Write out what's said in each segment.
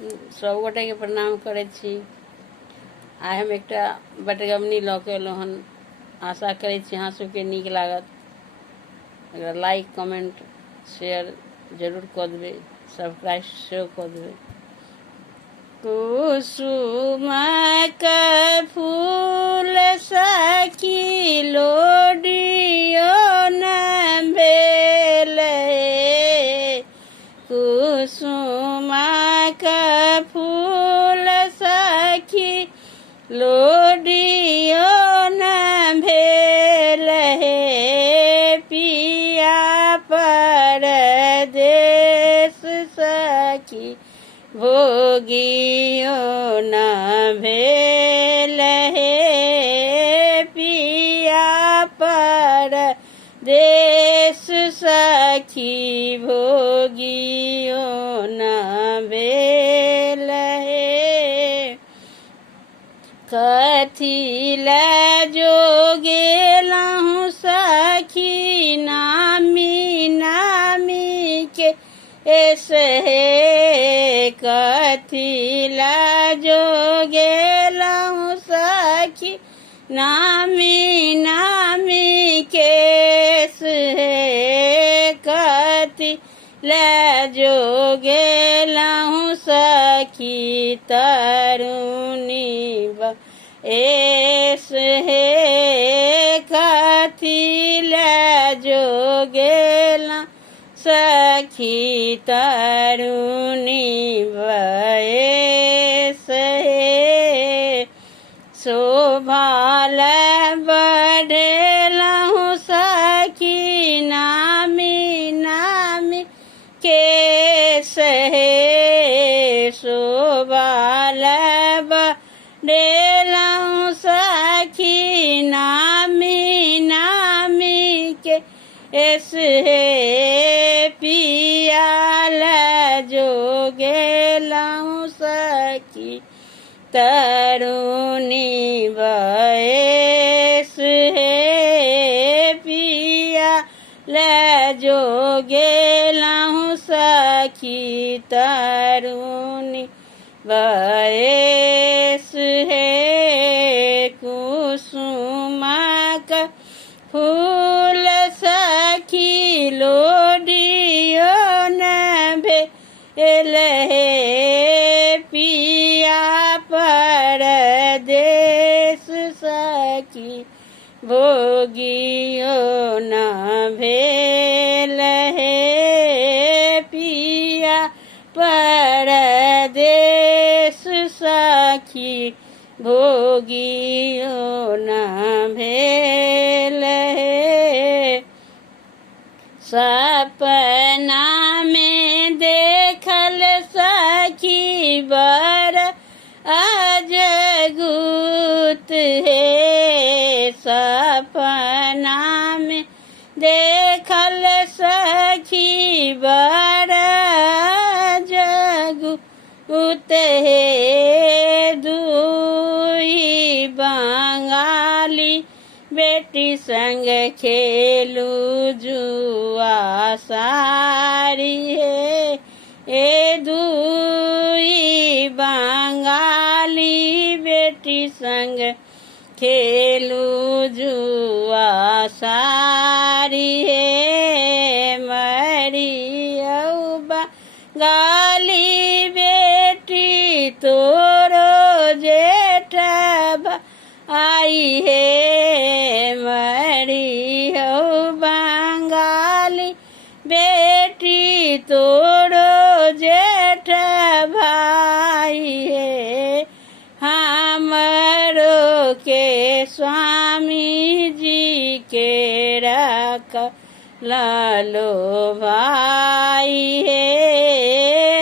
सब गोटे के प्रणाम करै छी। आइ हम एकटा बटगबनी लऽ के एलहुँ हन। आशा करै छी अहाँ सबके नीक लागत। एकरा लाइक कमेंट शेयर जरूर कऽ देबै, सब्सक्राइब सेहो कऽ देबै। कुसुमक फूल सखी लोडियो न भेल हे। कुसुमक फूल सखी लोडियो न भेल हे। पिया परदेस सखी भोगियो न भेल हे। पिया परदेस सखी भोगियो न भेल हे। कथी लए जो गेलहुँ सखी नामी नामी के ऐसे हे। कथी लए जो गेलहुँ सखी नामी नामी के हे। कथी लए जो गेलहुँ सखी तरुणी एस हे। कथी लए जो गेलहुँ सखी तरुणी बयस हे। शोभा लए बढ़ेलहुँ सखी नामी नामी केस हे। शोभा लए बढ़ेलहुँ सखी नामी नामी के एस हे। पिया लए जो गेलहुँ सखी तरुणी बयस हे। पिया लए जो गेलहुँ सखी तरुणी बयस हे। कुसुमक फूल सखी लोडियो न भेल हे। पिया परदेस सखी भोगियो न भेल हे। पिया परदेस सखी भोगियो न भेल हे। सपना में देखल सखी बर अजगुत हे। सपना में देखल सखी बर अजगुत हे। दुई बंगाली बेटी संग खेलू जुआ सारी हे। ए दुई बंगाली बेटी संग खेलू जुआ सारी हे। मरियौ बंगाली बेटी तोरो जेठ आई हे। मरियौ बंगाली बेटी तोरो जेठ भाई हे। हमरो के स्वामी जी के रख लालो भाई हे।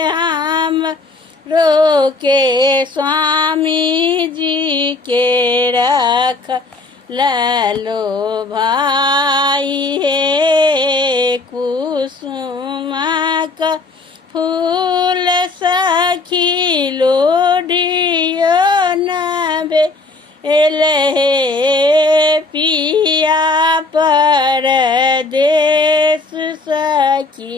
हमरो के स्वामी जी के रख लालो भाई हे। कुसुमक फूल सखी लोडियो न भेल हे। पिया परदेस सखी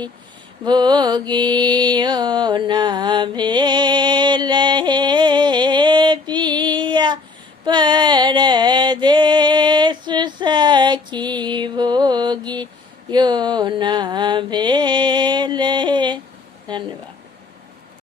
भोगियो न भेल हे पिया परदेश सखी भोगी यो न भेल हे। धन्यवाद।